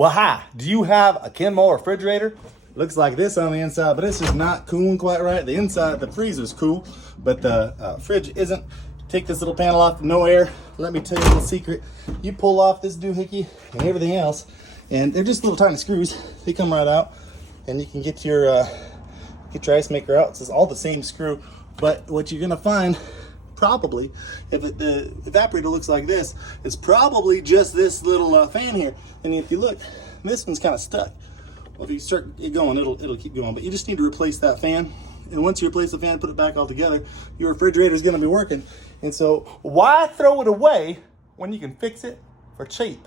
Well, hi, do you have a Kenmore refrigerator? Looks like this on the inside, but this is not cooling quite right. The inside, the freezer's cool, but the fridge isn't. Take this little panel off, no air. Let me tell you a little secret. You pull off this doohickey and everything else, and they're just little tiny screws. They come right out, and you can get your ice maker out. It's all the same screw, but what you're gonna find, probably, if the evaporator looks like this, it's probably just this little fan here. And if you look, this one's kind of stuck. Well, if you start it going, it'll keep going. But you just need to replace that fan. And once you replace the fan, put it back all together, your refrigerator is going to be working. And so, why throw it away when you can fix it for cheap?